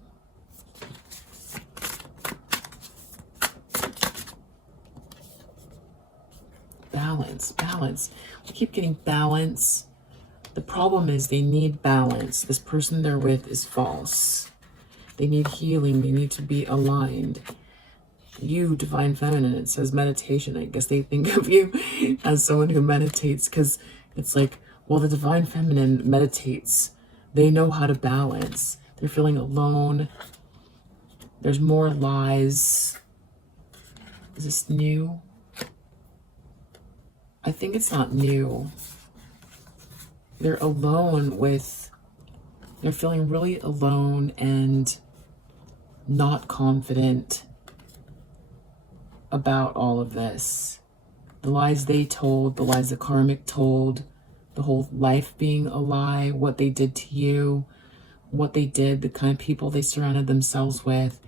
Balance. We keep getting balance. The problem is they need balance. This person they're with is false. They need healing. They need to be aligned. You, divine feminine, it says meditation. I guess they think of you as someone who meditates, because it's like, well, the divine feminine meditates. They know how to balance. They're feeling alone. There's more lies. Is this new? I think it's not new. They're alone with, they're feeling really alone and not confident about all of this. The lies they told, the lies the Karmic told, the whole life being a lie, what they did to you, what they did, the kind of people they surrounded themselves with.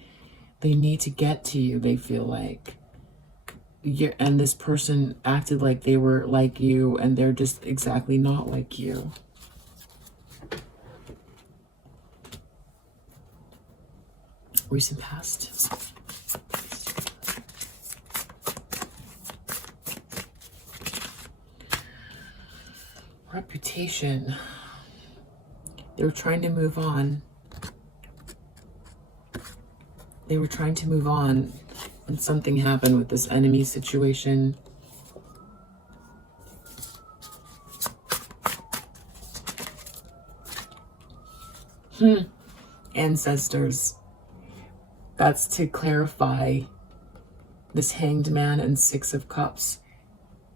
They need to get to you, they feel like. And this person acted like they were like you, and they're just exactly not like you. Recent past. Reputation. They were trying to move on. They were trying to move on, and something happened with this enemy situation. Ancestors. That's to clarify this Hanged Man and Six of Cups.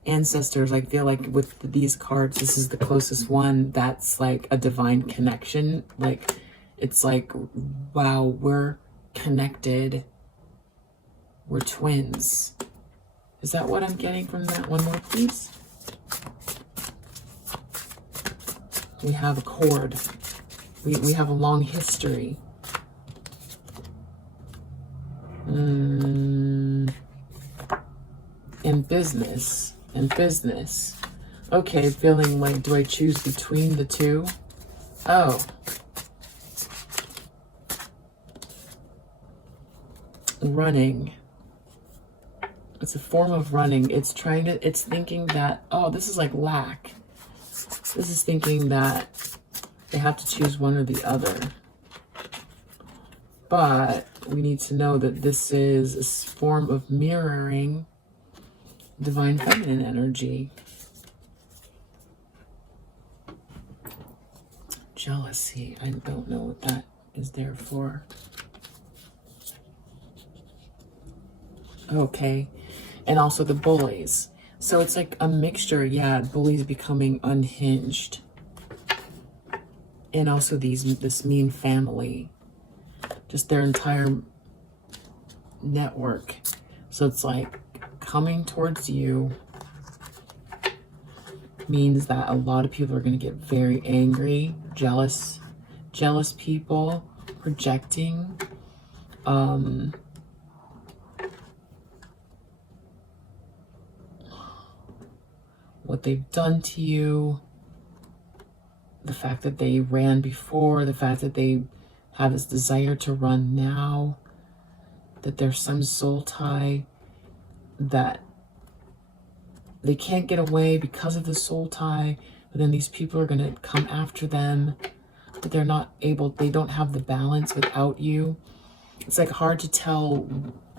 Ancestors, I feel like with these cards, this is the closest one that's like a divine connection. Like, it's like, wow, we're connected. We're twins. Is that what I'm getting from that? One more, please. We have a cord. We have a long history. And business. And business. Okay, feeling like, do I choose between the two? Oh. Running. It's a form of running. It's trying to, it's thinking that, oh, this is like lack. This is thinking that they have to choose one or the other. But we need to know that this is a form of mirroring divine feminine energy. Jealousy. I don't know what that is there for. Okay. And also the bullies. So it's like a mixture. Yeah, bullies becoming unhinged. And also this mean family. Just their entire network. So it's like coming towards you means that a lot of people are going to get very angry, jealous people, projecting, what they've done to you, the fact that they ran before, the fact that they have this desire to run now, that there's some soul tie that they can't get away because of the soul tie, but then these people are going to come after them, but they're not able, they don't have the balance without you. It's like hard to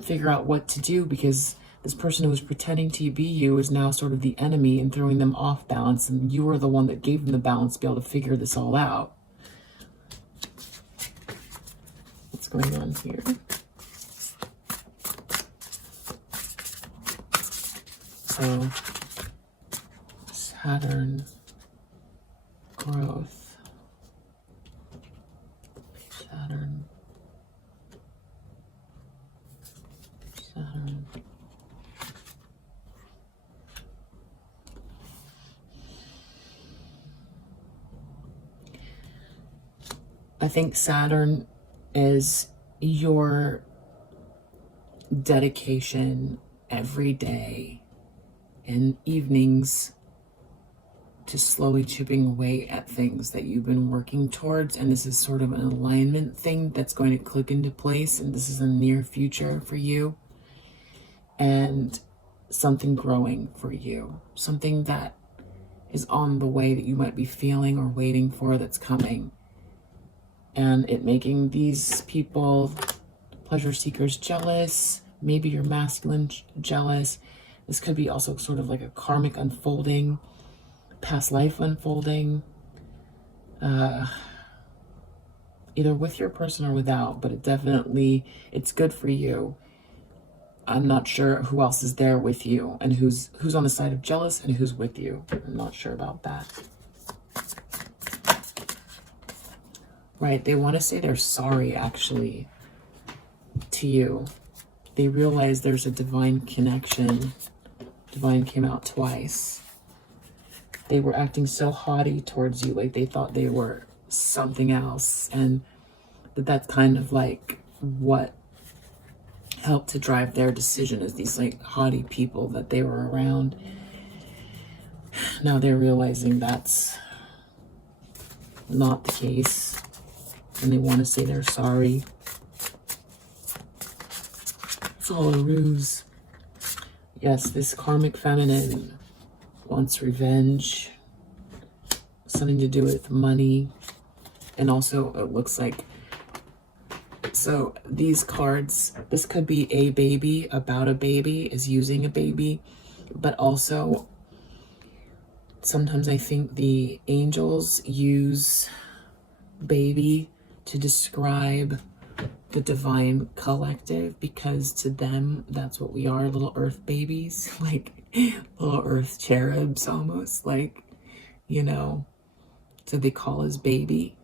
figure out what to do, because this person who was pretending to be you is now sort of the enemy and throwing them off balance, and you are the one that gave them the balance to be able to figure this all out. What's going on here? So, Saturn, growth, Saturn. I think Saturn is your dedication every day and evenings to slowly chipping away at things that you've been working towards. And this is sort of an alignment thing that's going to click into place. And this is a near future for you. And something growing for you. Something that is on the way that you might be feeling or waiting for that's coming. And it making these people, pleasure seekers, jealous, Maybe you're masculine jealous. This could be also sort of like a karmic unfolding, past life unfolding, either with your person or without, but it's good for you. I'm not sure who else is there with you and who's on the side of jealous and who's with you. I'm not sure about that. Right, they want to say they're sorry, actually, to you. They realize there's a divine connection. Divine came out twice. They were acting so haughty towards you, like they thought they were something else. And that's kind of like what helped to drive their decision, is these like haughty people that they were around. Now they're realizing that's not the case. And they want to say they're sorry. It's all a ruse. Yes, this karmic feminine wants revenge. Something to do with money. And also it looks like, so these cards, this could be a baby, about a baby, is using a baby. But also, sometimes I think the angels use baby to describe the divine collective, because to them, that's what we are, little earth babies, like little earth cherubs almost, like, you know, so they call us baby.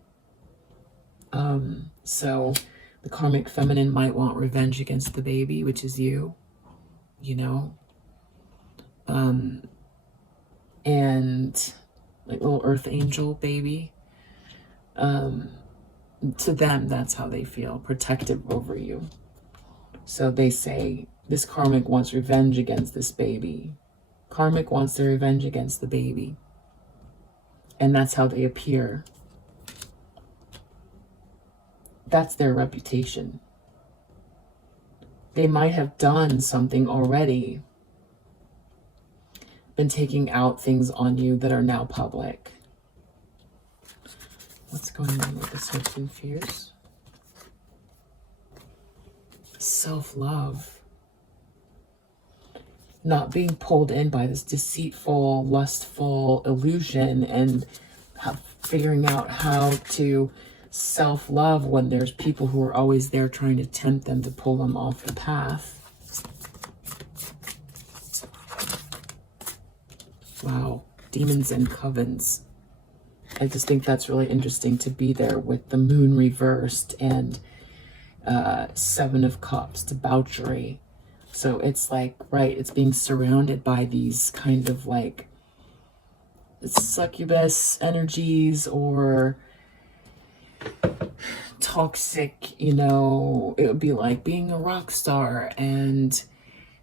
So the karmic feminine might want revenge against the baby, which is you, you know, and like little earth angel baby. To them, that's how they feel, protective over you. So they say, this karmic wants revenge against this baby. Karmic wants their revenge against the baby. And that's how they appear. That's their reputation. They might have done something already, been taking out things on you that are now public. What's going on with this hopes and fears? Self-love. Not being pulled in by this deceitful, lustful illusion, and figuring out how to self-love when there's people who are always there trying to tempt them to pull them off the path. Wow. Demons and covens. I just think that's really interesting to be there with the moon reversed and Seven of Cups, debauchery. So it's like, right, it's being surrounded by these kind of like succubus energies or toxic, you know, it would be like being a rock star and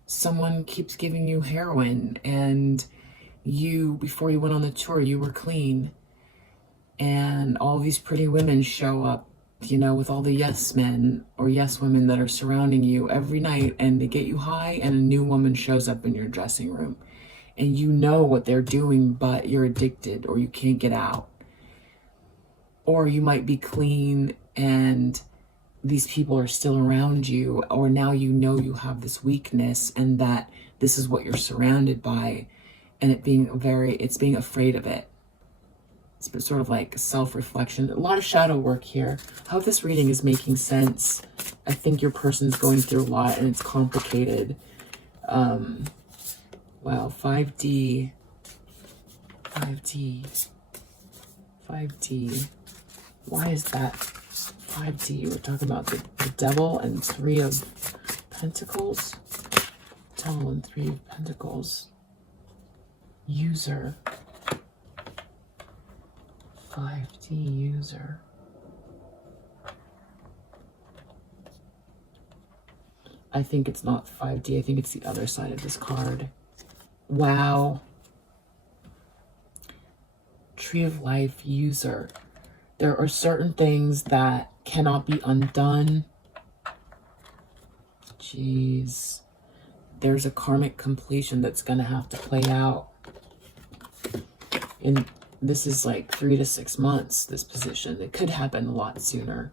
someone keeps giving you heroin, and you, before you went on the tour, you were clean. And all these pretty women show up, you know, with all the yes men or yes women that are surrounding you every night, and they get you high, and a new woman shows up in your dressing room. And you know what they're doing, but you're addicted or you can't get out. Or you might be clean and these people are still around you, or now you know you have this weakness and that this is what you're surrounded by, and it's being afraid of it. It's sort of like self-reflection. A lot of shadow work here. I hope this reading is making sense. I think your person's going through a lot and it's complicated. Wow, 5D. Why is that 5D? We're talking about the devil and 3 of Pentacles. Devil and 3 of Pentacles. User. 5D user. I think it's not 5D. I think it's the other side of this card. Wow. Tree of Life user. There are certain things that cannot be undone. Jeez. There's a karmic completion that's going to have to play out. And this is like 3 to 6 months, this position. It could happen a lot sooner.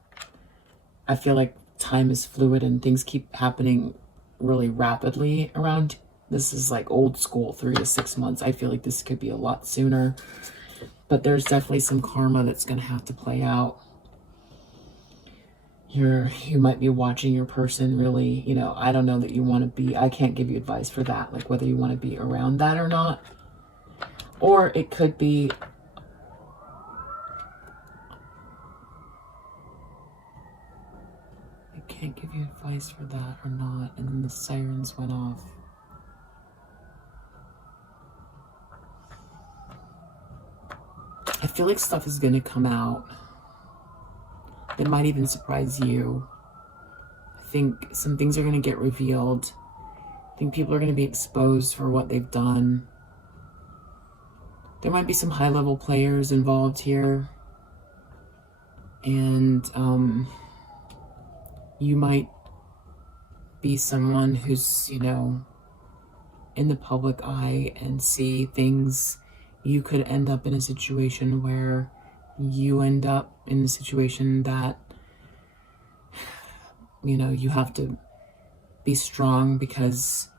I feel like time is fluid and things keep happening really rapidly around. This is like old school, 3 to 6 months. I feel like this could be a lot sooner, but there's definitely some karma that's going to have to play out. You might be watching your person really, you know, I don't know that you want to be, I can't give you advice for that, like whether you want to be around that or not. Or it could be, I can't give you advice for that or not. And then the sirens went off. I feel like stuff is going to come out that might even surprise you. I think some things are going to get revealed. I think people are going to be exposed for what they've done. There might be some high-level players involved here. And you might be someone who's, you know, in the public eye and see things. You could end up in a situation where you end up in the situation that, you know, you have to be strong because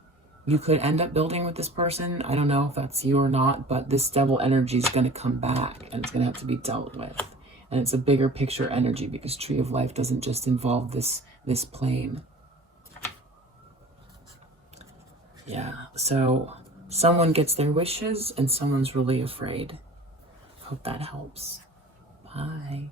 you could end up building with this person. I don't know if that's you or not, but this devil energy is going to come back and it's going to have to be dealt with. And it's a bigger picture energy because Tree of Life doesn't just involve this plane. Yeah, so someone gets their wishes and someone's really afraid. Hope that helps. Bye.